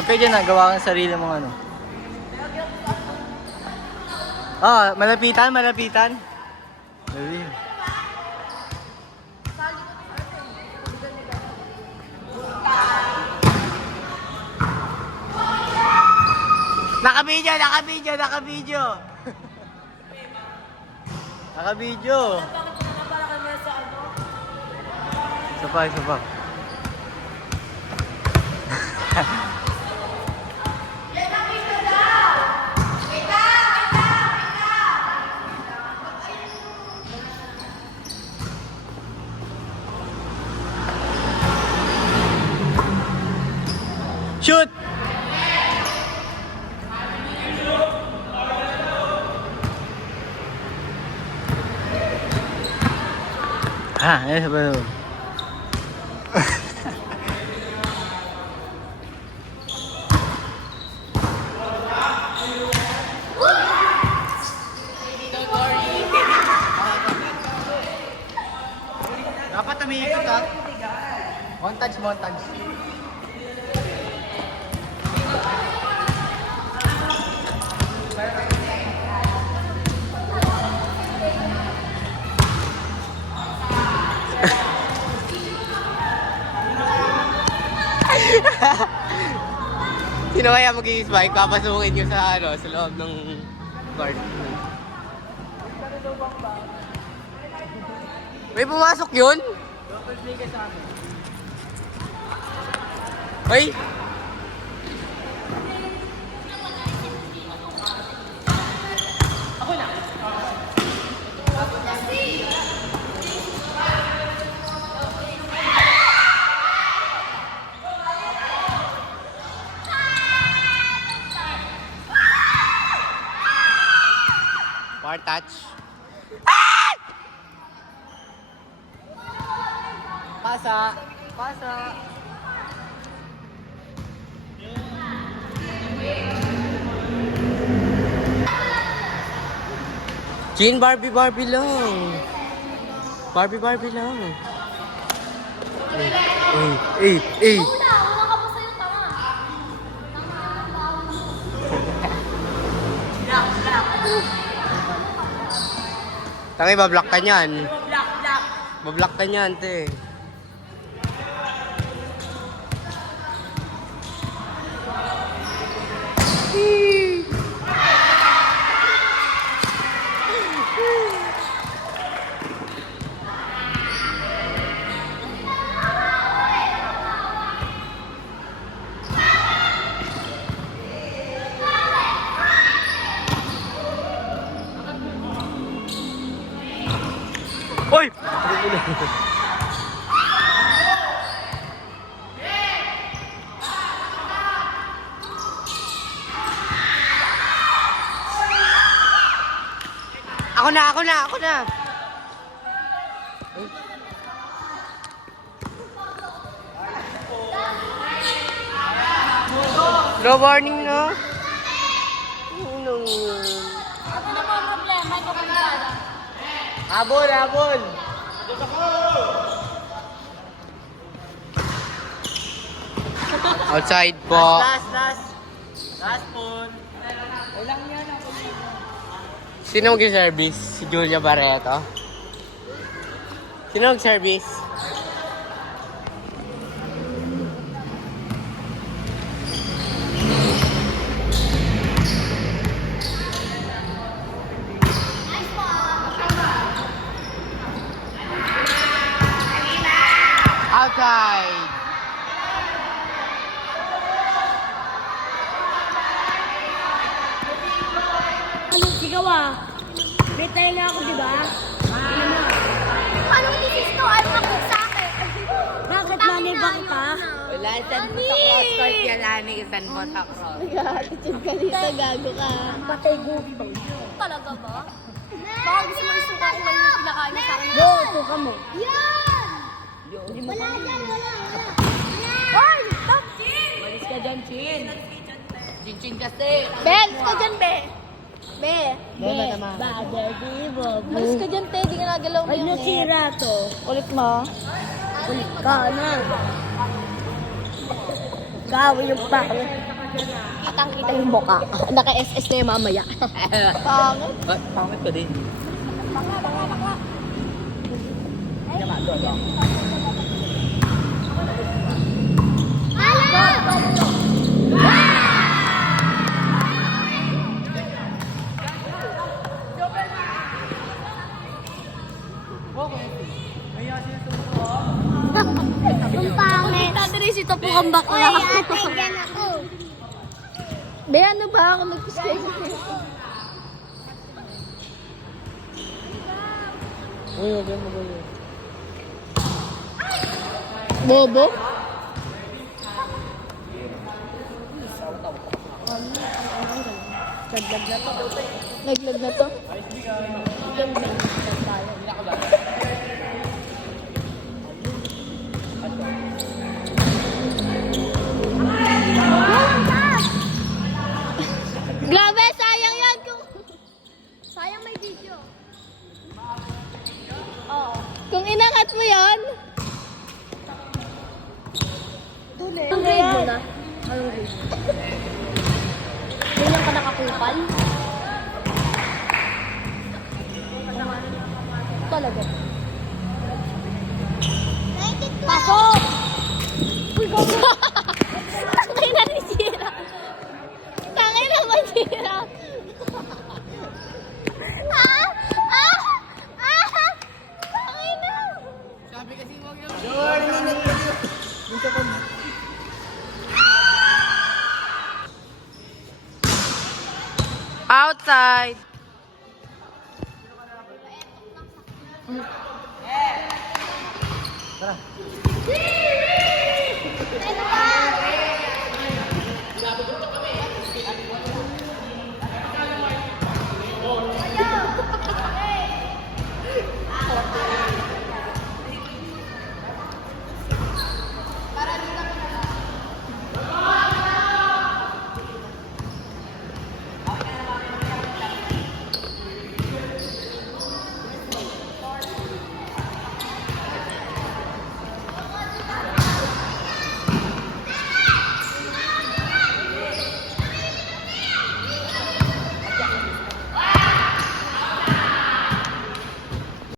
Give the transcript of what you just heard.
Huwag kayo dyan, gawa kang sarili mong ano. Ah, malapitan, malapitan. Dali. Naka-video, naka-video, naka-video. Naka-video. Isa pa, isa pa. Shoot! Ah, ayan sa balo. Dapat umiikot ka. Montage, montage. Sino kaya mag-i-spike? Papasukin nyo sa, ano, sa loob ng guard. May pumasok yun? Hoy! Ako na! Bar touch. Ah! Pasa. Pasa. Chin, Barbie lang. Barbie lang. Eh. Wala ka pa sa'yo, tama. Tangi, bablock ka niyan. Bablock ka niyan, te. Hoy! Ako na. No warning na. Ano na po ang problema? Ito ka na. Habol! Outside po. Last phone. Walang yan ako. Sino mag-service? Si Julia Barreto? Sino mag-service? Outside! Anong sigaw ah? May tayo na ako, di ba? Anong misis to? Ano ako sa akin? Bakit nanay ba kita? Wala, saan mo sa cross-court yan, Ani? Saan mo sa cross? Nag-attitude ka dito, gago ka. Patay gusto. Talaga ba? Baka gusto mo isuka ko ngayon yung pinakain mo sa akin. Go, suka mo. Yan! Wala dyan, wala. Hoy! Stop! Malis ka dyan, Chin. Chin kasi. Ben, ka dyan, Be. Be. Malis ka dyan, te. Di ka nagalaw mo Ay, nasira to. Ulit mo. Ulit ka na. Gawa yung pangit. Kitang-kita yung mukha. Naka-SS na yung mamaya. Pangit. Pangit ko din. Baka. Ang pangit. Tatari si Topo kang bakla. Uy, ate, dyan ako. Be, ano ba? Ako nag-skate. Uy, wag yan magawa. Bobo? Laglag na to. Laglag na to. Grabe, sayang yan kung... Sayang may video. Oo. Kung inangat mo yan... Anong grade mo na? Anong grade mo? Ganyan ka nakakupal? Talaga. Pasok! Uy, gawin! Tangay na ni Sira. Tangay na mag-Sira. Tangay na! Sabi kasi wag yan. Outside. Ano ba?